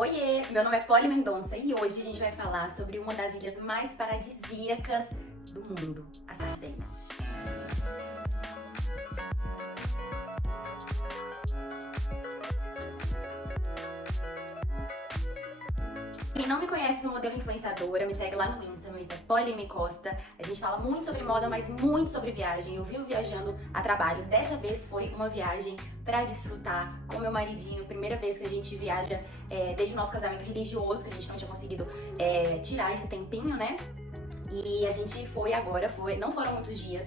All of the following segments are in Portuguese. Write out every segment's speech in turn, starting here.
Oiê, meu nome é Polly Mendonça e hoje a gente vai falar sobre uma das ilhas mais paradisíacas do mundo, a Sardenha. Quem não me conhece, sou modelo influenciadora, me segue lá no Insta, meu Insta é Polly M. Costa. A gente fala muito sobre moda, mas muito sobre viagem. Eu vivo viajando a trabalho. Dessa vez foi uma viagem pra desfrutar com meu maridinho. Primeira vez que a gente viaja desde o nosso casamento religioso, que a gente não tinha conseguido tirar esse tempinho, né? E a gente foi agora, não foram muitos dias,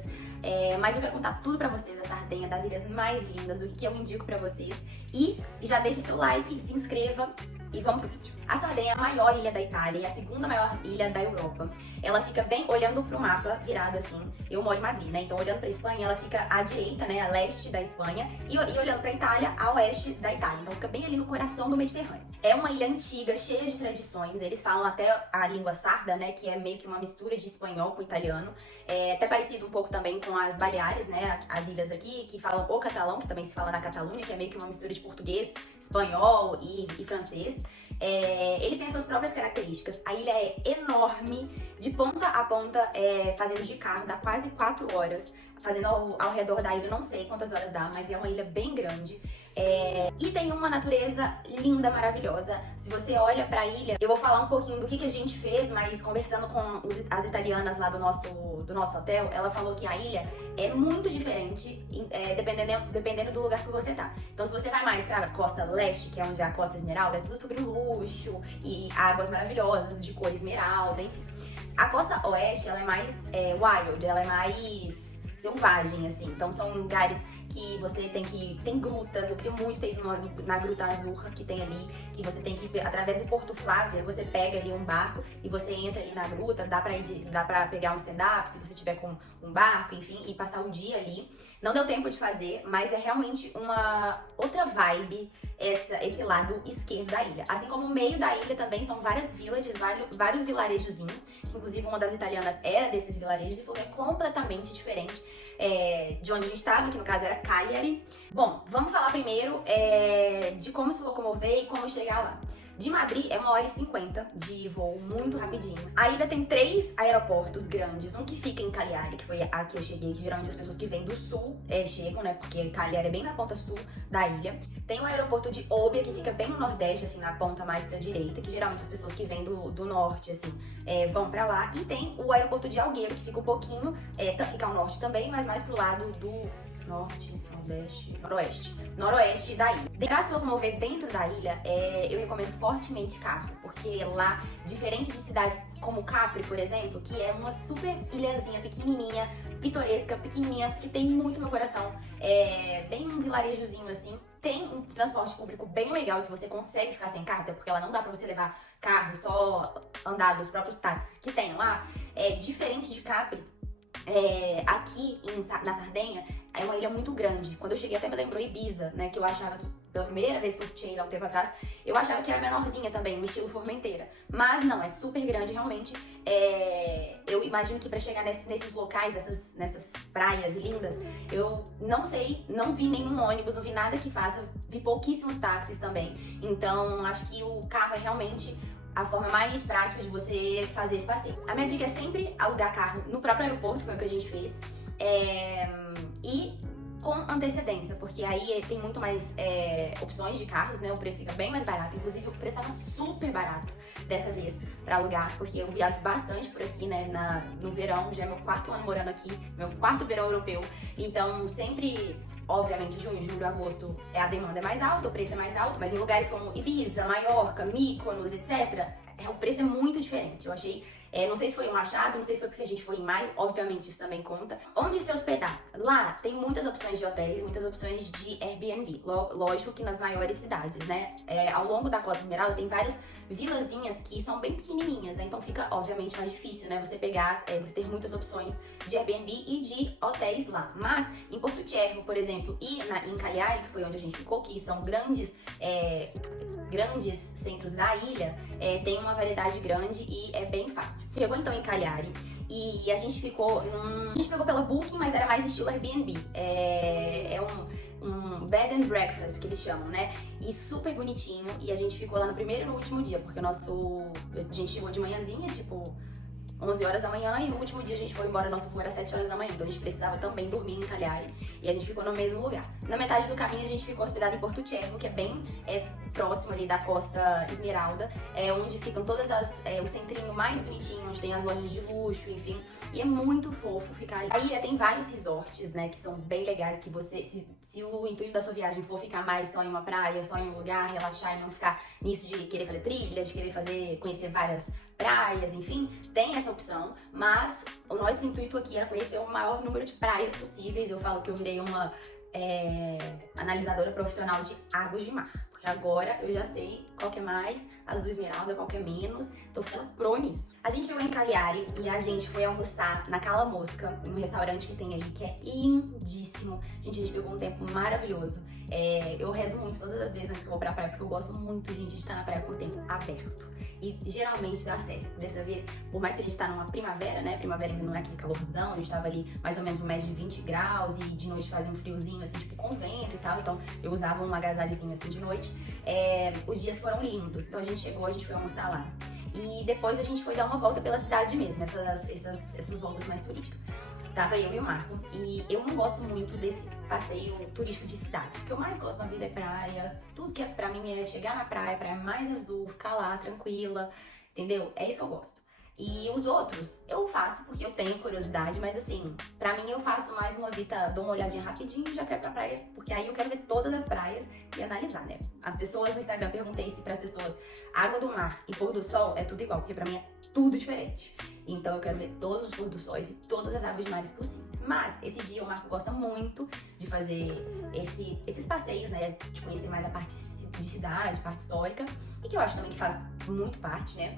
mas eu quero contar tudo pra vocês, a Sardenha, das ilhas mais lindas, o que eu indico pra vocês. E já deixa seu like, se inscreva e vamos pro vídeo. A Sardenha é a maior ilha da Itália e a segunda maior ilha da Europa. Ela fica bem olhando pro mapa, virada assim. Eu moro em Madrid, né? Então olhando pra Espanha, ela fica à direita, né? A leste da Espanha. E olhando pra Itália, a oeste da Itália. Então fica bem ali no coração do Mediterrâneo. É uma ilha antiga, cheia de tradições. Eles falam até a língua sarda, né? Que é meio que uma mistura de espanhol com italiano. É até parecido um pouco também com as Baleares, né? As ilhas daqui, que falam o catalão, que também se fala na Catalunha, que é meio que uma mistura de português, espanhol e francês. Eles têm as suas próprias características. A ilha é enorme, de ponta a ponta, fazendo de carro, dá quase 4 horas. Fazendo ao redor da ilha, não sei quantas horas dá, mas é uma ilha bem grande. E tem uma natureza linda, maravilhosa. Se você olha pra ilha, eu vou falar um pouquinho do que a gente fez, mas conversando com as italianas lá do nosso hotel, ela falou que a ilha é muito diferente, dependendo do lugar que você tá. Então, se você vai mais pra costa leste, que é onde é a Costa Esmeralda, é tudo sobre luxo e águas maravilhosas, de cor esmeralda, enfim. A costa oeste, ela é mais wild, ela é mais selvagem, assim. Então, são lugares que você tem grutas. Eu queria muito ter ido na Gruta Azurra que tem ali, que você tem que ir através do Porto Flávia, você pega ali um barco e você entra ali na gruta, dá pra pegar um stand-up se você tiver com um barco, enfim, e passar o dia ali. Não deu tempo de fazer, mas é realmente uma outra vibe esse lado esquerdo da ilha. Assim como o meio da ilha também são várias villages, vários vilarejozinhos, que inclusive uma das italianas era desses vilarejos e falou que é completamente diferente de onde a gente estava, que no caso era Cagliari. Bom, vamos falar primeiro de como se locomover e como chegar lá. De Madrid é 1h50 de voo, muito rapidinho. A ilha tem 3 aeroportos grandes, um que fica em Cagliari, que foi a que eu cheguei, que geralmente as pessoas que vêm do sul chegam, né, porque Cagliari é bem na ponta sul da ilha. Tem o aeroporto de Olbia, que fica bem no nordeste, assim, na ponta mais pra direita, que geralmente as pessoas que vêm do norte, assim, vão pra lá. E tem o aeroporto de Alghero, que fica um pouquinho, fica ao norte também, mas mais pro lado do norte, nordeste, noroeste da ilha. Pra se locomover dentro da ilha, eu recomendo fortemente carro, porque lá, diferente de cidades como Capri, por exemplo, que é uma super ilhazinha pequenininha, pitoresca, pequenininha, que tem muito meu coração, bem um vilarejozinho assim, tem um transporte público bem legal que você consegue ficar sem carro, até porque ela não dá pra você levar carro, só andar dos próprios táxis que tem lá. Diferente de Capri, aqui na Sardenha é uma ilha muito grande. Quando eu cheguei até me lembrou Ibiza, né, que eu achava que, pela primeira vez que eu tinha ido há um tempo atrás, eu achava que era menorzinha também, um estilo Formenteira. Mas não, é super grande realmente. Eu imagino que pra chegar nesses locais, nessas praias lindas, eu não sei, não vi nenhum ônibus, não vi nada que faça, vi pouquíssimos táxis também. Então acho que o carro é realmente a forma mais prática de você fazer esse passeio. A minha dica é sempre alugar carro no próprio aeroporto, foi o que a gente fez, e com antecedência, porque aí tem muito mais opções de carros, né? O preço fica bem mais barato. Inclusive, o preço estava super barato dessa vez pra alugar, porque eu viajo bastante por aqui, né? No verão, já é meu 4º ano morando aqui, meu 4º verão europeu. Então, sempre, obviamente, junho, julho, agosto, a demanda é mais alta, o preço é mais alto, mas em lugares como Ibiza, Maiorca, Mykonos, etc., o preço é muito diferente. Eu achei, não sei se foi um achado, não sei se foi porque a gente foi em maio, obviamente isso também conta. Onde se hospedar? Lá tem muitas opções de hotéis, muitas opções de Airbnb, lógico que nas maiores cidades, né? Ao longo da Costa Esmeralda tem várias vilazinhas que são bem pequenininhas, né? Então fica, obviamente, mais difícil, né? Você pegar, você ter muitas opções de Airbnb e de hotéis lá. Mas em Porto Cervo, por exemplo, e em Cagliari, que foi onde a gente ficou, que são grandes grandes centros da ilha, tem uma variedade grande e é bem fácil. Chegou então em Cagliari e a gente ficou A gente pegou pela Booking, mas era mais estilo Airbnb. É um bed and breakfast que eles chamam, né? E super bonitinho. E a gente ficou lá no primeiro e no último dia, porque a gente chegou de manhãzinha, tipo 11 horas da manhã, e no último dia a gente foi embora, nosso voo era 7 horas da manhã, então a gente precisava também dormir em Cagliari, e a gente ficou no mesmo lugar. Na metade do caminho a gente ficou hospedado em Porto Cervo, que é bem próximo ali da Costa Esmeralda, onde ficam o centrinho mais bonitinho, onde tem as lojas de luxo, enfim, e é muito fofo ficar ali. A ilha tem vários resorts, né, que são bem legais, que você, se o intuito da sua viagem for ficar mais só em uma praia, só em um lugar, relaxar e não ficar nisso de querer fazer trilha, de querer conhecer várias praias, enfim, tem essa opção, mas o nosso intuito aqui era conhecer o maior número de praias possíveis. Eu falo que eu virei uma analisadora profissional de águas de mar, porque agora eu já sei qual que é mais azul esmeralda, qual que é menos, tô ficando pro nisso. A gente chegou em Cagliari e a gente foi almoçar na Cala Mosca, um restaurante que tem ali, que é lindíssimo. Gente, a gente pegou um tempo maravilhoso. Eu rezo muito todas as vezes antes que eu vou pra praia, porque eu gosto muito, gente, de estar na praia com o tempo aberto. E geralmente dá certo. Dessa vez, por mais que a gente tá numa primavera, né? Primavera ainda não é aquele calorzão, a gente tava ali mais ou menos um médio de 20 graus e de noite fazia um friozinho, assim, tipo com vento e tal. Então eu usava um agasalhozinho assim de noite. Os dias foram lindos. Então a gente chegou, a gente foi almoçar lá. E depois a gente foi dar uma volta pela cidade mesmo, essas voltas mais turísticas. Tava eu e o Marco, e eu não gosto muito desse passeio turístico de cidade. O que eu mais gosto na vida é praia, tudo que pra mim é chegar na praia, praia mais azul, ficar lá tranquila, entendeu? É isso que eu gosto. E os outros eu faço porque eu tenho curiosidade, mas assim, pra mim eu faço mais uma vista, dou uma olhadinha rapidinho e já quero ir pra praia, porque aí eu quero ver todas as praias e analisar, né? As pessoas no Instagram, perguntei se pras pessoas água do mar e pôr do sol é tudo igual, porque pra mim é tudo diferente. Então eu quero ver todos os pôr do sóis e todas as águas de mares possíveis. Mas esse dia o Marco gosta muito de fazer esses passeios, né? De conhecer mais a parte de cidade, parte histórica, e que eu acho também que faz muito parte, né?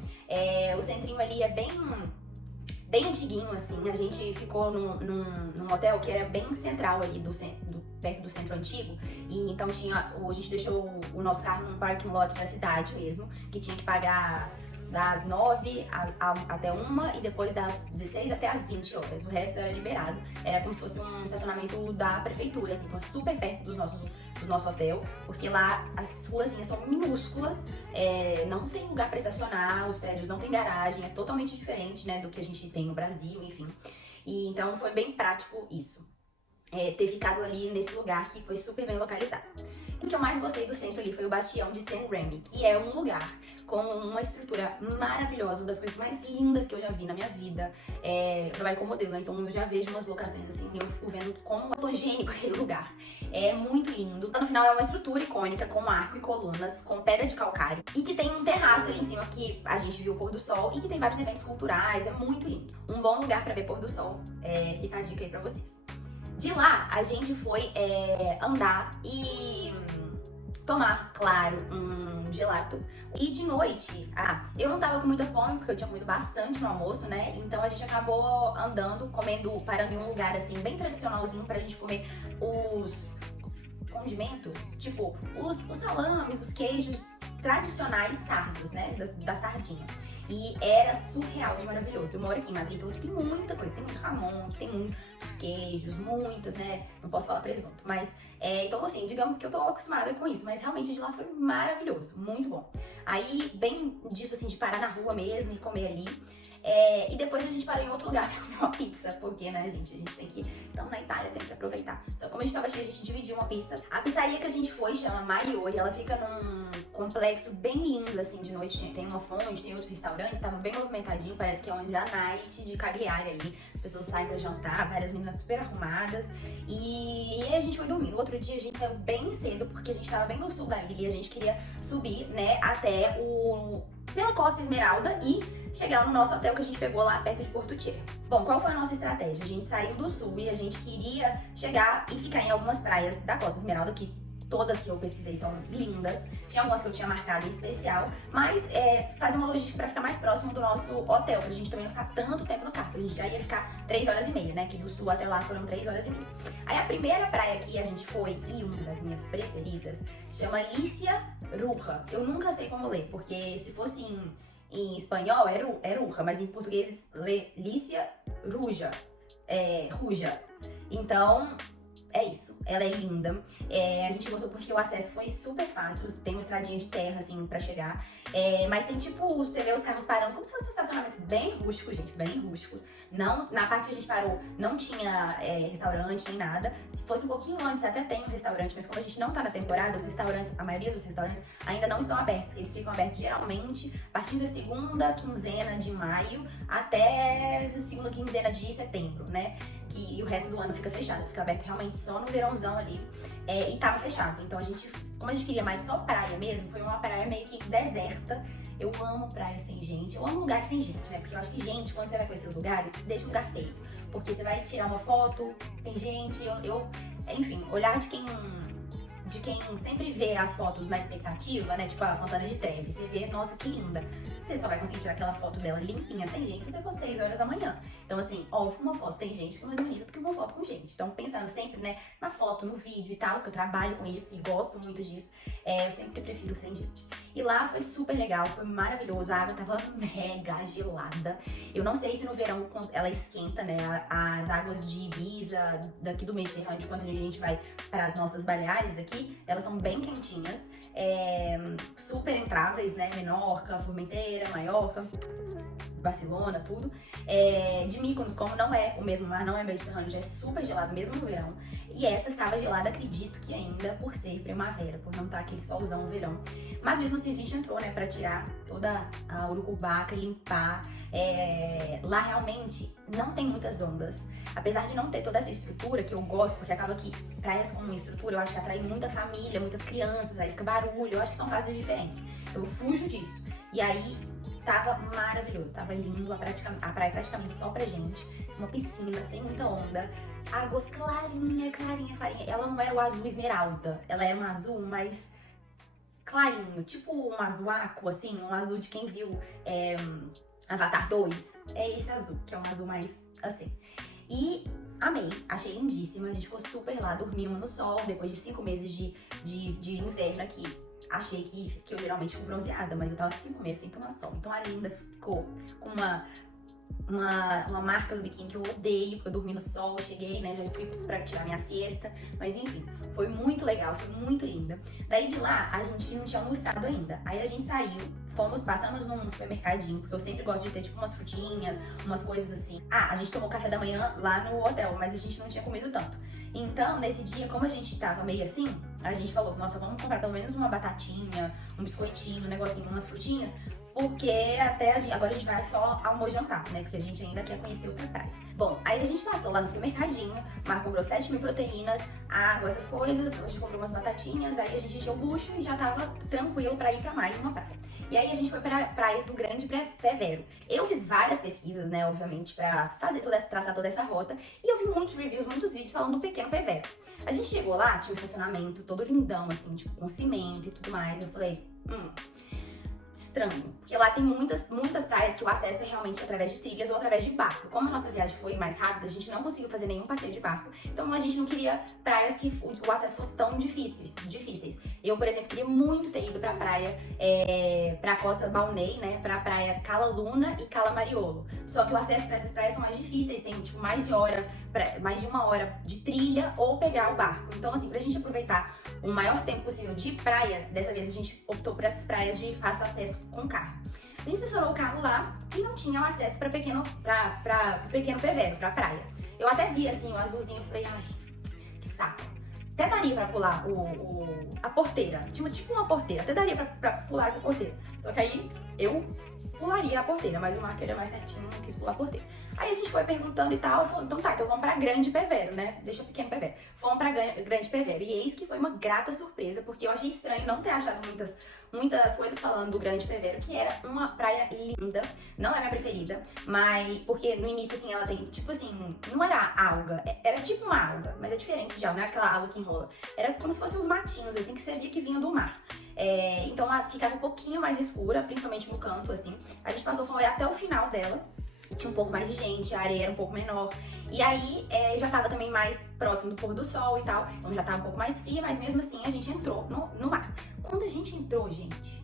O centrinho ali é bem antiguinho, assim. A gente ficou num hotel que era bem central ali perto do centro antigo. E então a gente deixou o nosso carro num parking lot da cidade mesmo, que tinha que pagar das 9 até 1 e depois das 16 até as 20 horas. O resto era liberado. Era como se fosse um estacionamento da prefeitura, assim, então super perto do nosso hotel, porque lá as ruazinhas são minúsculas, não tem lugar para estacionar, os prédios não tem garagem, é totalmente diferente, né, do que a gente tem no Brasil, enfim. E então foi bem prático isso, ter ficado ali nesse lugar que foi super bem localizado. O que eu mais gostei do centro ali foi o Bastião de Saint-Rémy, que é um lugar com uma estrutura maravilhosa, uma das coisas mais lindas que eu já vi na minha vida. Eu trabalho como modelo, né? Então eu já vejo umas locações assim, eu fico vendo como é fotogênico aquele lugar. É muito lindo. No final é uma estrutura icônica com arco e colunas, com pedra de calcário, e que tem um terraço ali em cima que a gente viu o pôr do sol e que tem vários eventos culturais, é muito lindo. Um bom lugar pra ver pôr do sol, fica a dica aí pra vocês. De lá, a gente foi andar e tomar, claro, um gelato. E de noite, eu não tava com muita fome, porque eu tinha comido bastante no almoço, né? Então a gente acabou andando, parando em um lugar, assim, bem tradicionalzinho pra gente comer os condimentos, tipo, os salames, os queijos tradicionais sardos, né? Da sardinha. E era surreal de maravilhoso. Eu moro aqui em Madrid, então aqui tem muita coisa. Tem muito Ramon, aqui tem muitos queijos, muitas, né? Não posso falar presunto, mas... então, assim, digamos que eu tô acostumada com isso, mas realmente de lá foi maravilhoso, muito bom. Aí, bem disso, assim, de parar na rua mesmo e comer ali. E depois a gente parou em outro lugar pra comer uma pizza, porque, né, gente, a gente tem que... Então, na Itália, tem que aproveitar. Só que como a gente tava cheio, a gente dividiu uma pizza. A pizzaria que a gente foi chama Maiori, ela fica num complexo bem lindo, assim, de noite. Tem uma fonte, tem outros restaurantes, tava bem movimentadinho, parece que é onde é a night de Cagliari ali. As pessoas saem pra jantar, várias meninas super arrumadas. E aí a gente foi dormir. No outro dia a gente saiu bem cedo, porque a gente tava bem no sul da ilha e a gente queria subir, né, até pela Costa Esmeralda e chegar no nosso hotel que a gente pegou lá perto de Porto Cervo. Bom, qual foi a nossa estratégia? A gente saiu do sul e a gente queria chegar e ficar em algumas praias da Costa Esmeralda, que Todas que eu pesquisei são lindas. Tinha algumas que eu tinha marcado em especial, mas fazer uma logística pra ficar mais próximo do nosso hotel, pra gente também não ficar tanto tempo no carro. A gente já ia ficar 3 horas e meia, né? Que do sul até lá foram 3 horas e meia. Aí a primeira praia que a gente foi, e uma das minhas preferidas, chama Lícia Ruja. Eu nunca sei como ler, porque se fosse em espanhol é Ruja, mas em português lê Lícia Ruja. Ruja. Então, é isso, ela é linda. A gente gostou porque o acesso foi super fácil, tem uma estradinha de terra, assim, pra chegar. Mas tem tipo, você vê os carros parando como se fossem estacionamentos bem rústicos, gente, bem rústicos. Não, na parte que a gente parou, não tinha restaurante nem nada. Se fosse um pouquinho antes, até tem um restaurante, mas como a gente não tá na temporada, os restaurantes, a maioria dos restaurantes ainda não estão abertos. Eles ficam abertos geralmente a partir da segunda quinzena de maio até a segunda quinzena de setembro, né? E o resto do ano fica fechado, fica aberto realmente só no verãozão ali, e tava fechado. Então como a gente queria mais só praia mesmo, foi uma praia meio que deserta. Eu amo praia sem gente, eu amo lugares sem gente, né? Porque eu acho que gente, quando você vai conhecer os lugares, deixa o lugar feio. Porque você vai tirar uma foto, tem gente, enfim, olhar de quem sempre vê as fotos na expectativa, né? Tipo a Fontana de Trevi, você vê, nossa, que linda. Você só vai conseguir tirar aquela foto dela limpinha, sem gente, se você for 6 horas da manhã. Então, assim, óbvio, uma foto sem gente fica mais bonita do que uma foto com gente. Então, pensando sempre, né, na foto, no vídeo e tal, que eu trabalho com isso e gosto muito disso, eu sempre prefiro sem gente. E lá foi super legal, foi maravilhoso, a água tava mega gelada. Eu não sei se no verão ela esquenta, né, as águas de Ibiza, daqui do Mediterrâneo, quando a gente vai para as nossas Baleares daqui, elas são bem quentinhas, super entráveis, né, Menorca, Formentera, Maiorca, Barcelona, tudo. De Mykonos, como não é o mesmo mar, não é Mediterrâneo, já é super gelado mesmo no verão. E essa estava gelada, acredito que ainda por ser primavera, por não estar aquele solzão no verão. Mas mesmo assim a gente entrou, né, pra tirar toda a urucubaca, limpar. Lá realmente não tem muitas ondas. Apesar de não ter toda essa estrutura, que eu gosto, porque acaba que praias com uma estrutura, eu acho que atrai muita família, muitas crianças, aí fica barulho, eu acho que são fases diferentes. Então eu fujo disso. E aí tava maravilhoso, tava lindo, a praia praticamente só pra gente, uma piscina sem muita onda, água clarinha, clarinha, clarinha. Ela não era o azul esmeralda, ela era um azul mais clarinho, tipo um azul aqua, assim, um azul de quem viu Avatar 2. É esse azul, que é um azul mais assim. E amei, achei lindíssima, a gente ficou super lá, dormimos no sol, depois de 5 meses de inverno aqui. Achei que eu geralmente fico bronzeada, mas eu tava 5 meses sem tomar sol. Então a Linda ficou com uma marca do biquíni que eu odeio, porque eu dormi no sol, cheguei, né, já fui pra tirar minha siesta. Mas enfim, foi muito legal, foi muito linda. Daí de lá, a gente não tinha almoçado ainda. Aí a gente saiu, passamos num supermercadinho, porque eu sempre gosto de ter tipo umas frutinhas, umas coisas assim. A gente tomou café da manhã lá no hotel, mas a gente não tinha comido tanto. Então, nesse dia, como a gente tava meio assim, a gente falou, nossa, vamos comprar pelo menos uma batatinha, um biscoitinho, um negocinho, umas frutinhas, porque agora a gente vai só almojantar, né? Porque a gente ainda quer conhecer outra praia. Bom, aí a gente passou lá no supermercadinho, Marco comprou 7.000 proteínas, água, essas coisas, a gente comprou umas batatinhas, aí a gente encheu o bucho e já tava tranquilo pra ir pra mais uma praia. E aí a gente foi pra praia do Grande Pé-Vero. Eu fiz várias pesquisas, né, obviamente, pra traçar toda essa rota, e eu vi muitos reviews, muitos vídeos falando do Pequeno Pé-Vero. A gente chegou lá, tinha um estacionamento todo lindão, assim, tipo, com cimento e tudo mais. Eu falei, estranho, porque lá tem muitas praias que o acesso é realmente através de trilhas ou através de barco. Como a nossa viagem foi mais rápida, a gente não conseguiu fazer nenhum passeio de barco, então a gente não queria praias que o acesso fosse tão difíceis. Eu, por exemplo, queria muito ter ido pra praia, pra Costa Balnei, né, pra praia Cala Luna e Cala Mariolo. Só que o acesso pra essas praias são mais difíceis, tem tipo mais de 1 hora de trilha ou pegar o barco. Então assim, pra gente aproveitar o maior tempo possível de praia, dessa vez a gente optou por essas praias de fácil acesso com carro. A gente estacionou o carro lá e não tinha o acesso pra Pequeno Pé-Vero, pra praia. Eu até vi assim o azulzinho e falei, ai, que saco. Até daria pra pular a porteira, tinha tipo uma porteira, até daria pra pular essa porteira. Só que aí eu pularia a porteira, mas o Marco ele é mais certinho, não quis pular a porteira. Aí a gente foi perguntando e tal, e falou, então tá, então vamos pra Grande Pevero, né? Deixa pequeno Pevero. Fomos pra Grande Pevero. E eis que foi uma grata surpresa, porque eu achei estranho não ter achado muitas coisas falando do Grande Pevero, que era uma praia linda, não é minha preferida, mas porque no início, assim, ela tem, tipo assim, não era alga, era tipo uma alga, mas é diferente de alga, não é aquela alga que enrola. Era como se fossem uns matinhos, assim, que você via que vinha do mar. Então ela ficava um pouquinho mais escura, principalmente no canto, assim. A gente foi até o final dela. Tinha um pouco mais de gente, a areia era um pouco menor. E aí já tava também mais próximo do pôr do sol e tal. Então já tava um pouco mais fria, mas mesmo assim a gente entrou no mar. Quando a gente entrou, gente,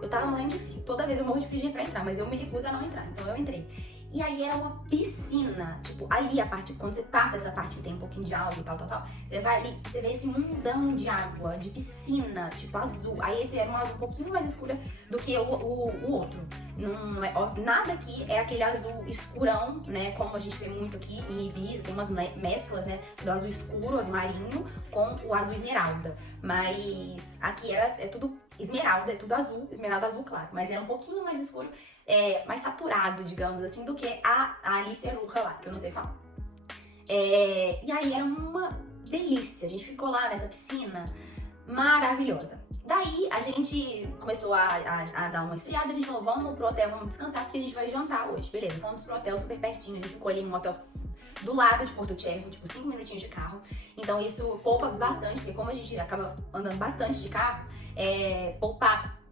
eu tava morrendo de frio. Toda vez eu morro de frio pra entrar, mas eu me recuso a não entrar. Então eu entrei. E aí era uma piscina, tipo, ali a parte, quando você passa essa parte que tem um pouquinho de água e tal, você vai ali, você vê esse mundão de água, de piscina, tipo, azul. Aí esse era um azul um pouquinho mais escuro do que o outro. Não é, nada aqui é aquele azul escurão, né, como a gente vê muito aqui em Ibiza, tem umas mesclas, né, do azul escuro, azul marinho, com o azul esmeralda. Mas aqui é tudo esmeralda, é tudo azul, esmeralda azul claro, mas era um pouquinho mais escuro, mais saturado, digamos assim, do que a Alice Ruja lá, que eu não sei falar. E aí era uma delícia, a gente ficou lá nessa piscina maravilhosa. Daí a gente começou a dar uma esfriada, a gente falou, vamos pro hotel, vamos descansar, porque a gente vai jantar hoje. Beleza, fomos pro hotel super pertinho, a gente ficou ali num hotel do lado de Porto Chervo, tipo 5 minutinhos de carro. Então isso poupa bastante, porque como a gente acaba andando bastante de carro, poupar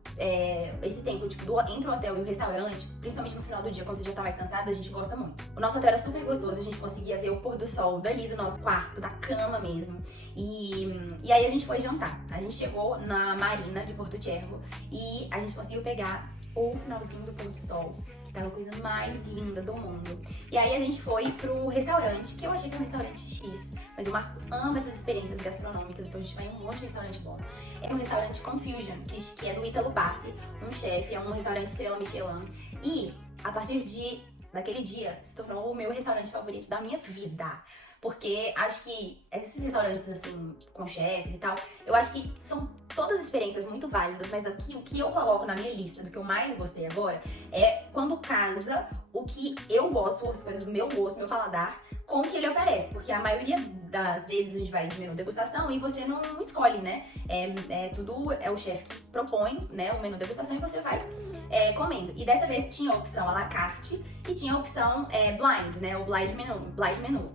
esse tempo tipo, entre o hotel e o restaurante, principalmente no final do dia, quando você já tá mais cansado, a gente gosta muito. O nosso hotel era super gostoso, a gente conseguia ver o pôr do sol dali do nosso quarto, da cama mesmo. E aí a gente foi jantar. A gente chegou na marina de Porto Chervo e a gente conseguiu pegar o finalzinho do pôr do sol, que tava a coisa mais linda do mundo. E aí a gente foi pro restaurante, que eu achei que era um restaurante X, mas o Marco ama essas experiências gastronômicas, então a gente vai em um monte de restaurante bom. É um restaurante Confusion, que é do Ítalo Bassi, um chefe, é um restaurante estrela Michelin. E a partir daquele dia, se tornou o meu restaurante favorito da minha vida. Porque acho que esses restaurantes, assim, com chefes e tal, eu acho que são todas experiências muito válidas, mas aqui o que eu coloco na minha lista do que eu mais gostei agora é quando casa o que eu gosto, as coisas do meu gosto, meu paladar, com o que ele oferece. Porque a maioria das vezes a gente vai de menu degustação e você não escolhe, né? Tudo é o chefe que propõe, né, o menu degustação e você vai comendo. E dessa vez tinha a opção à la carte e tinha a opção blind, né? O blind menu.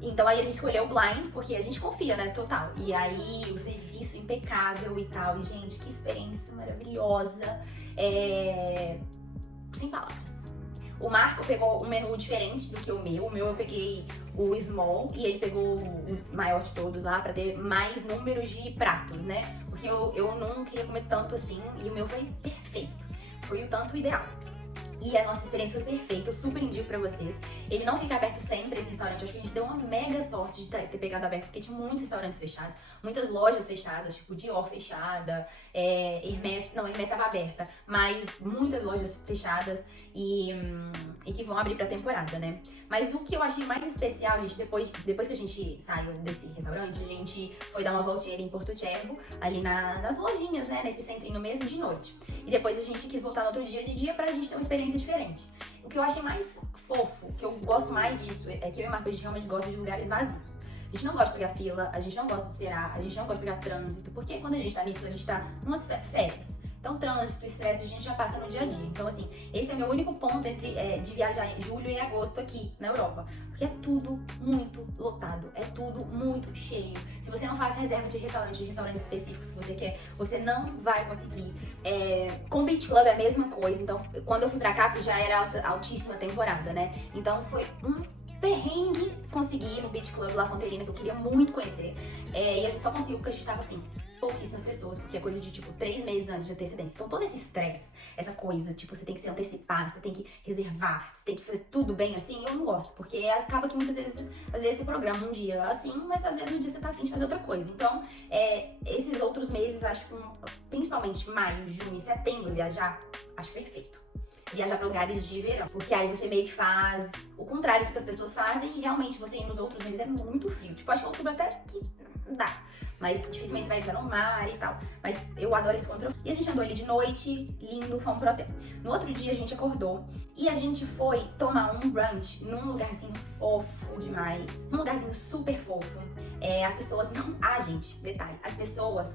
Então aí a gente escolheu o blind, porque a gente confia, né, total. E aí o serviço impecável e tal. E, gente, que experiência maravilhosa. Sem palavras. O Marco pegou um menu diferente do que o meu. O meu eu peguei o small e ele pegou o maior de todos lá pra ter mais números de pratos, né? Porque eu não queria comer tanto assim e o meu foi perfeito. Foi o tanto ideal. E a nossa experiência foi perfeita, eu super indico pra vocês. Ele não fica aberto sempre, esse restaurante. Acho que a gente deu uma mega sorte de ter pegado aberto, porque tinha muitos restaurantes fechados, muitas lojas fechadas, tipo Dior fechada, Hermès estava aberta, mas muitas lojas fechadas e que vão abrir pra temporada, né? Mas o que eu achei mais especial, gente, depois que a gente saiu desse restaurante, a gente foi dar uma voltinha ali em Porto Chervo, ali nas lojinhas, né, nesse centrinho mesmo, de noite. E depois a gente quis voltar no outro dia de dia pra gente ter uma experiência diferente. O que eu achei mais fofo, que eu gosto mais disso, é que eu e o Marco, a gente realmente gosta de lugares vazios. A gente não gosta de pegar fila, a gente não gosta de esperar, a gente não gosta de pegar trânsito, porque quando a gente tá nisso, a gente tá numas férias. Então, trânsito, estresse, a gente já passa no dia a dia. Então, assim, esse é o meu único ponto de viajar em julho e agosto aqui na Europa. Porque é tudo muito lotado, é tudo muito cheio. Se você não faz reserva de restaurantes específicos que você quer, você não vai conseguir. Com o Beach Club é a mesma coisa. Então, quando eu fui pra cá, já era altíssima temporada, né? Então, foi um perrengue conseguir no Beach Club La Fontelina, que eu queria muito conhecer. E a gente só conseguiu porque a gente tava assim, pouquíssimas pessoas, porque é coisa de, tipo, 3 meses antes de antecedência. Então, todo esse estresse, essa coisa, tipo, você tem que se antecipar, você tem que reservar, você tem que fazer tudo bem assim, eu não gosto. Porque acaba que muitas vezes, às vezes você programa um dia assim, mas às vezes no dia você tá afim de fazer outra coisa. Então, esses outros meses, acho que, principalmente maio, junho e setembro, viajar, acho perfeito. viajar pra lugares de verão. Porque aí você meio que faz o contrário do que as pessoas fazem e realmente você ir nos outros meses é muito frio. Tipo, acho que outubro até que dá. Mas dificilmente você vai entrar no mar e tal. Mas eu adoro esse contra. E a gente andou ali de noite, lindo, fomos pro hotel. No outro dia a gente acordou e a gente foi tomar um brunch num lugarzinho fofo demais. Um lugarzinho super fofo. As pessoas não... Ah, gente, detalhe. As pessoas,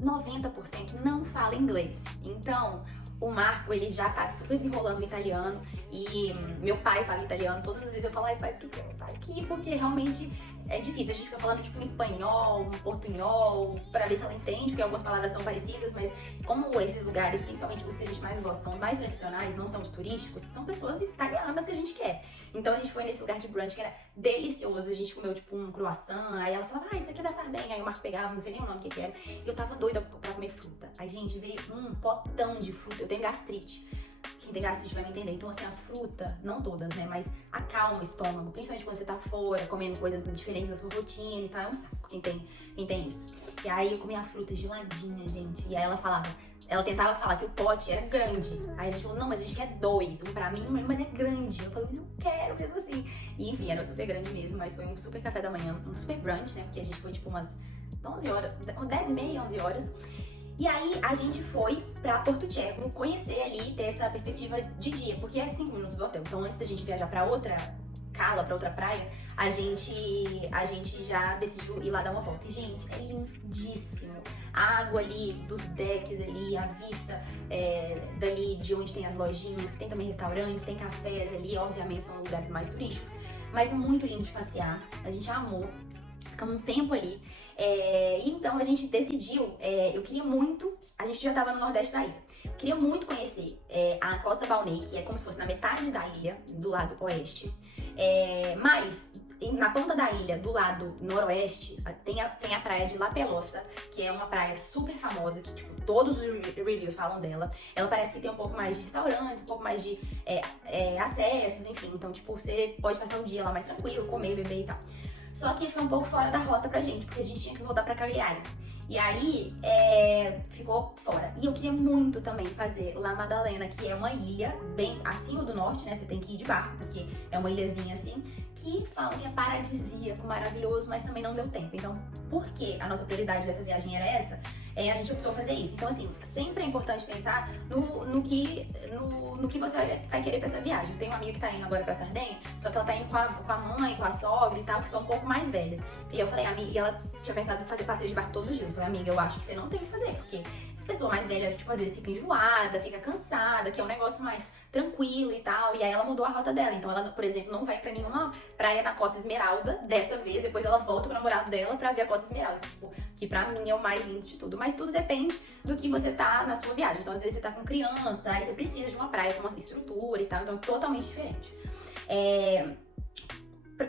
90% não falam inglês. Então... O Marco, ele já tá super desenrolando o italiano e meu pai fala italiano. Todas as vezes eu falo, ai pai, por que você não tá aqui? Porque realmente é difícil. A gente fica falando tipo um espanhol, um portunhol, pra ver se ela entende, porque algumas palavras são parecidas, mas como esses lugares, principalmente os que a gente mais gosta, são mais tradicionais, não são os turísticos, são pessoas italianas que a gente quer. Então a gente foi nesse lugar de brunch que era delicioso. A gente comeu tipo um croissant, aí ela falava, isso aqui é da Sardenha. Aí o Marco pegava, não sei nem o nome que era. E eu tava doida pra comer fruta. Aí, gente, veio um potão de fruta. Eu tenho gastrite. Quem tem gastrite vai me entender. Então, assim, a fruta, não todas, né? Mas acalma o estômago. Principalmente quando você tá fora, comendo coisas diferentes da sua rotina e tal. É um saco quem tem isso. E aí eu comi a fruta geladinha, gente. E aí ela falava... Ela tentava falar que o pote era grande. Aí a gente falou, não, mas a gente quer 2. Um pra mim, mas é grande. Eu falei, mas eu quero mesmo assim. E enfim, era super grande mesmo. Mas foi um super café da manhã. Um super brunch, né? Porque a gente foi tipo umas 11 horas, 10h30, 11 horas. E aí a gente foi pra Porto Cervo conhecer ali, ter essa perspectiva de dia, porque é 5 minutos do hotel. Então antes da gente viajar pra outra cala, pra outra praia, a gente já decidiu ir lá dar uma volta. E, gente, é lindíssimo. A água ali, dos decks ali, a vista dali de onde tem as lojinhas, tem também restaurantes, tem cafés ali, obviamente são lugares mais turísticos, mas é muito lindo de passear. A gente amou. Ficamos um tempo ali. E então a gente decidiu, eu queria muito, a gente já estava no Nordeste da ilha, queria muito conhecer a Costa Baunê, que é como se fosse na metade da ilha, do lado oeste, mas na ponta da ilha, do lado noroeste, tem a praia de La Pelosa, que é uma praia super famosa, que tipo, todos os reviews falam dela. Ela parece que tem um pouco mais de restaurantes, um pouco mais de acessos, enfim, então tipo, você pode passar um dia lá mais tranquilo, comer, beber e tal. Só que fica um pouco fora da rota pra gente, porque a gente tinha que voltar pra Cagliari. E aí, ficou fora. E eu queria muito também fazer La Maddalena, que é uma ilha bem acima do norte, né? Você tem que ir de barco, porque é uma ilhazinha assim, que falam que é paradisíaco, maravilhoso, mas também não deu tempo. Então, porque a nossa prioridade dessa viagem era essa, a gente optou fazer isso. Então, assim, sempre é importante pensar no que você vai querer pra essa viagem. Tem uma amiga que tá indo agora pra Sardenha, só que ela tá indo com a mãe, com a sogra e tal, que são um pouco mais velhas. E eu falei, amiga, e ela tinha pensado em fazer passeio de barco todos os dias. Eu falei, amiga, eu acho que você não tem que fazer, porque pessoa mais velha, tipo, às vezes fica enjoada, fica cansada, que é um negócio mais tranquilo e tal. E aí ela mudou a rota dela. Então ela, por exemplo, não vai pra nenhuma praia na Costa Esmeralda dessa vez. Depois ela volta com o namorado dela pra ver a Costa Esmeralda. Tipo, que pra mim é o mais lindo de tudo. Mas tudo depende do que você tá na sua viagem. Então às vezes você tá com criança, aí você precisa de uma praia com uma estrutura e tal. Então é totalmente diferente.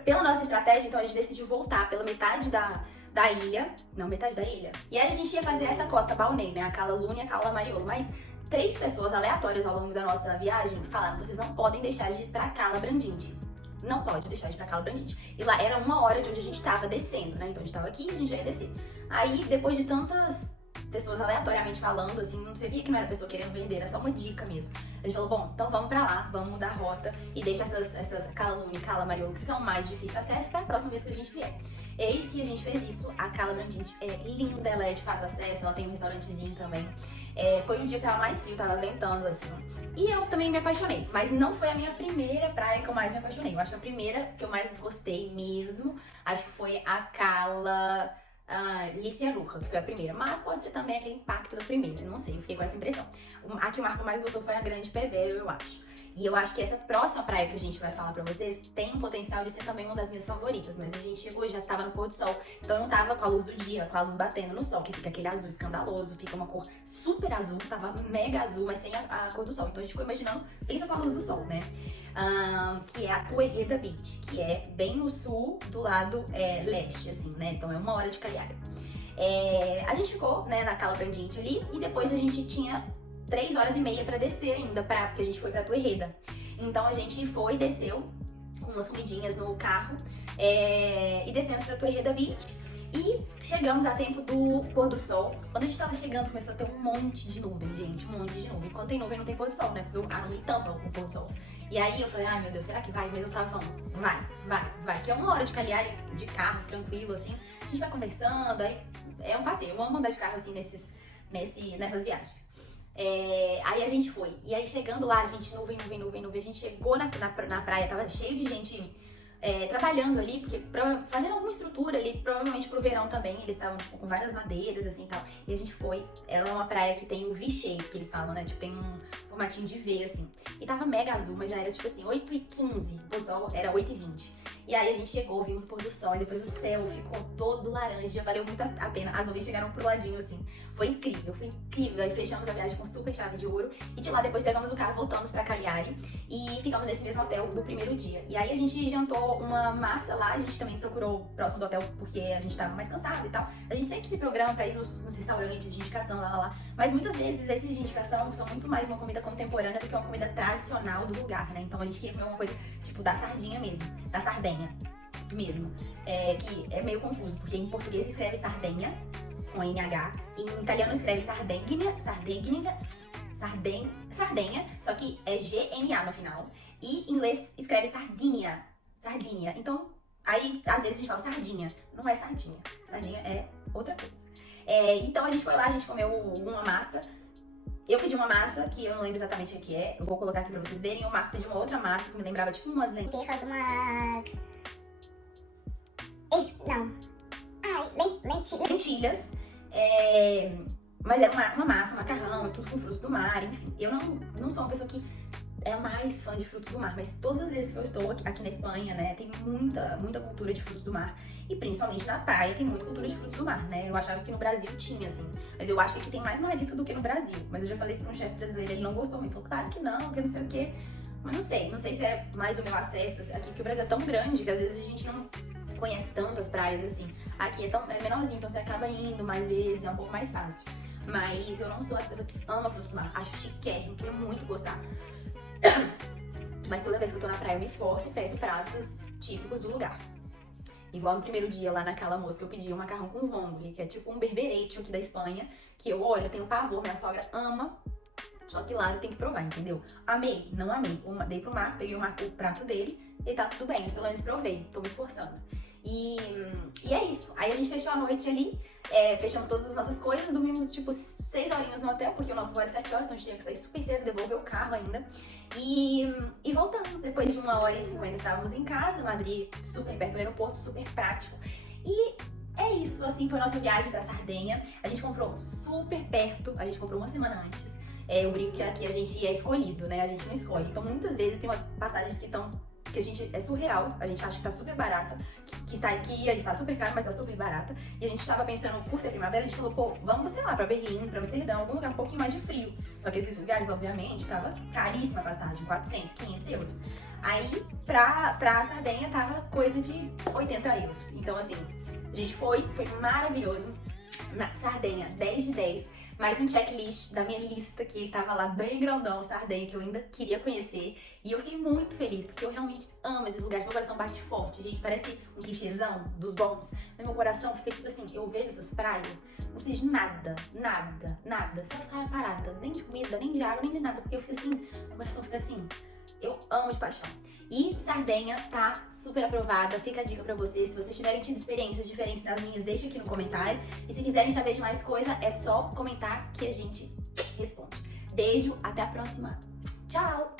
Pela nossa estratégia, então a gente decidiu voltar pela metade da ilha, não, metade da ilha. E aí a gente ia fazer essa Costa Baunê, né, a Cala Luna e a Cala Mariolo, mas 3 pessoas aleatórias ao longo da nossa viagem falaram, vocês não podem deixar de ir pra Cala Brandinte. Não pode deixar de ir pra Cala Brandinte. E lá era 1 hora de onde a gente tava descendo, né, então a gente tava aqui e a gente já ia descer. Aí, depois de tantas pessoas aleatoriamente falando, assim, você via que não era pessoa querendo vender, era só uma dica mesmo. A gente falou, bom, então vamos pra lá, vamos mudar a rota e deixa essas Cala Luna e Cala Mariolo, que são mais difíceis de acesso, para a próxima vez que a gente vier. Eis que a gente fez isso, a Cala Brandinte é linda, ela é de fácil acesso, ela tem um restaurantezinho também. Foi um dia que tava mais frio, tava ventando, assim. E eu também me apaixonei, mas não foi a minha primeira praia que eu mais me apaixonei. Eu acho que a primeira que eu mais gostei mesmo, acho que foi a Cala... Lícia Ruja, que foi a primeira, mas pode ser também aquele impacto da primeira, não sei, eu fiquei com essa impressão. A que o Marco mais gostou foi a Grande Pevero, eu acho. E eu acho que essa próxima praia que a gente vai falar pra vocês tem o potencial de ser também uma das minhas favoritas, mas a gente chegou e já tava no pôr do sol, então não tava com a luz do dia, com a luz batendo no sol, que fica aquele azul escandaloso, fica uma cor super azul, tava mega azul, mas sem a cor do sol. Então a gente ficou imaginando, pensa com a luz do sol, né? Que é a Tuerreda Beach, que é bem no sul, do lado leste, assim, né? Então é 1 hora de Cagliari. A gente ficou, né, na Cala Brandinte ali, e depois a gente tinha 3 horas e meia pra descer ainda, porque a gente foi pra Tuerreda. Então a gente foi e desceu com umas comidinhas no carro, e descemos pra Tuerreda Beach. E chegamos a tempo do pôr do sol. Quando a gente tava chegando, começou a ter um monte de nuvem, gente, um monte de nuvem. Quando tem nuvem, não tem pôr do sol, né? Porque a nuvem tampa o pôr do sol. E aí eu falei, ai meu Deus, será que vai? Mas eu tava falando, vai. Que é 1 hora de Cagliari, de carro, tranquilo, assim. A gente vai conversando, aí é um passeio. Eu amo andar de carro, assim, nessas viagens. Aí a gente foi. E aí chegando lá, a gente, nuvem. A gente chegou na praia, tava cheio de gente trabalhando ali, porque fazendo alguma estrutura ali, provavelmente pro verão também. Eles estavam, tipo, com várias madeiras, assim, e tal. E a gente foi. Ela é uma praia que tem o V-shape, que eles falam, né? Tipo, tem um formatinho de V, assim. E tava mega azul, mas já era, tipo assim, 8h15. O pôr do sol era 8h20. E aí a gente chegou, vimos o pôr do sol, e depois o céu ficou todo laranja. Valeu muito a pena. As nuvens chegaram pro ladinho, assim. Foi incrível. Aí fechamos a viagem com super chave de ouro. E de lá, depois pegamos o carro, voltamos pra Cagliari. E ficamos nesse mesmo hotel do primeiro dia. E aí a gente jantou uma massa lá. A gente também procurou próximo do hotel, porque a gente tava mais cansado e tal. A gente sempre se programa pra ir nos restaurantes de indicação, lá. Mas muitas vezes esses de indicação são muito mais uma comida contemporânea do que uma comida tradicional do lugar, né? Então a gente queria comer uma coisa tipo da sardinha mesmo, da sardenha mesmo. Que é meio confuso, porque em português escreve sardenha, com NH, em italiano escreve sardenha, só que é GNA no final. E em inglês escreve sardinha. Então, aí às vezes a gente fala sardinha, não é sardinha. Sardinha é outra coisa. Então a gente foi lá, a gente comeu uma massa. Eu pedi uma massa, que eu não lembro exatamente o que é. Eu vou colocar aqui pra vocês verem. O Marco pediu uma outra massa, que me lembrava tipo umas lentilhas. Lentilhas. Mas era uma massa, macarrão, tudo com frutos do mar, enfim. Eu não sou uma pessoa que é mais fã de frutos do mar, mas todas as vezes que eu estou aqui na Espanha, né, tem muita cultura de frutos do mar. E principalmente na praia tem muita cultura de frutos do mar, né? Eu achava que no Brasil tinha, assim. Mas eu acho que aqui tem mais marisco do que no Brasil. Mas eu já falei isso pra um chefe brasileiro, ele não gostou muito. Ele falou, claro que não sei o quê. Mas não sei se é mais o meu acesso aqui, porque o Brasil é tão grande que às vezes a gente não conhece tantas praias assim. Aqui é menorzinho, então você acaba indo mais vezes, é um pouco mais fácil. Mas eu não sou essa pessoa que ama frutos do mar. Acho chiquérrimo, queria muito gostar. Mas toda vez que eu tô na praia eu me esforço e peço pratos típicos do lugar. Igual no primeiro dia lá na Cala Mosca eu pedi um macarrão com vongole, que é tipo um berberecho aqui da Espanha, que eu tenho pavor, minha sogra ama, só que lá eu tenho que provar, entendeu? Amei, não amei. Dei pro Marco, peguei o prato dele e tá tudo bem, mas pelo menos provei, tô me esforçando. E é isso. Aí a gente fechou a noite ali, fechamos todas as nossas coisas, dormimos tipo 6 horinhas no hotel, porque o nosso voo era 7 horas, então a gente tinha que sair super cedo, devolver o carro ainda. E voltamos, depois de 1h50 estávamos em casa, Madrid super perto do aeroporto, super prático. E é isso, assim foi a nossa viagem pra Sardenha. A gente comprou super perto, a gente comprou uma semana antes. Eu brinco que aqui a gente é escolhido, né? A gente não escolhe. Então muitas vezes tem umas passagens que a gente é surreal, a gente acha que tá super barata, que está super caro, mas tá super barata. E a gente tava pensando, por ser primavera, a gente falou, pô, vamos, sei lá, pra Berlim, pra Amsterdã, algum lugar um pouquinho mais de frio. Só que esses lugares, obviamente, tava caríssima a passagem, 400, 500 euros. Aí, pra Sardenha, tava coisa de 80 euros. Então, assim, a gente foi maravilhoso. Na Sardenha, 10 de 10. Mais um checklist da minha lista que tava lá bem grandão, Sardenha, que eu ainda queria conhecer. E eu fiquei muito feliz, porque eu realmente amo esses lugares. Meu coração bate forte, gente. Parece um clichêzão dos bons. Mas meu coração fica tipo assim, eu vejo essas praias, não preciso de nada. Só ficar parada. Nem de comida, nem de água, nem de nada. Porque eu fico assim, meu coração fica assim. Eu amo de paixão. E Sardenha tá super aprovada, fica a dica pra vocês. Se vocês tiverem tido experiências diferentes das minhas, deixa aqui no comentário. E se quiserem saber de mais coisa, é só comentar que a gente responde. Beijo, até a próxima. Tchau!